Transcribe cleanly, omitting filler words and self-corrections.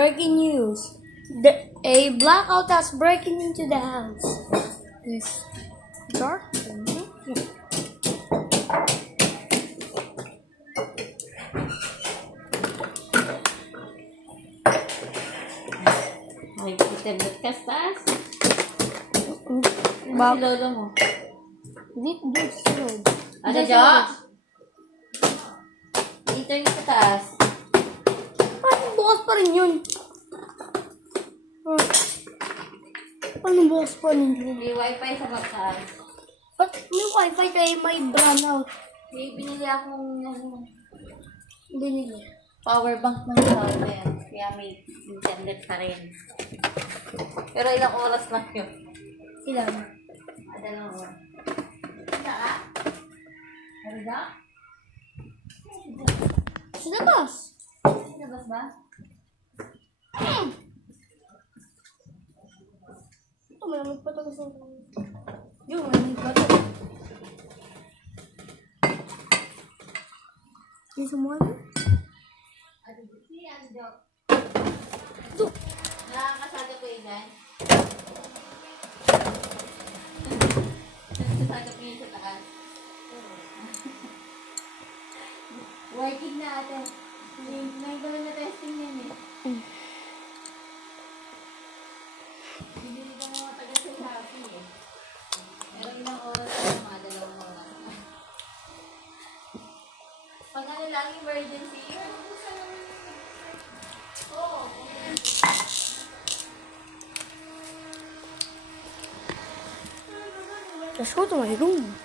Breaking news. A blackout has breaking into the house. This dark. May internet ka sa taas? Bak Si lolo mo. this road. Ano, Jo? Internet sa taas. Paano bukas pa rin yun? Paano bukas pa rin yun? May wifi sa taas. Ba't may wifi kaya may brownout? May binili akong Binili. power bank ng router. Kaya may internet pa rin. Pero ilang oras lang yun. Ilan? Dalawang oras. Kita ka? Ano ba? Sa labas. Labas ba? Ito, may magpatag sa... Yung, may magpatag. May sumuha na? Ito. Nakakasada ko ilan? Nakakasada ko yun sa taas. Working na ate. May gawin na testing yan eh. Bibili ka mga taga sa Shopee eh. Pero ilang oras na mga dalawang oras. Pag ano lang emergency, yun. Oo. Let's go to my room.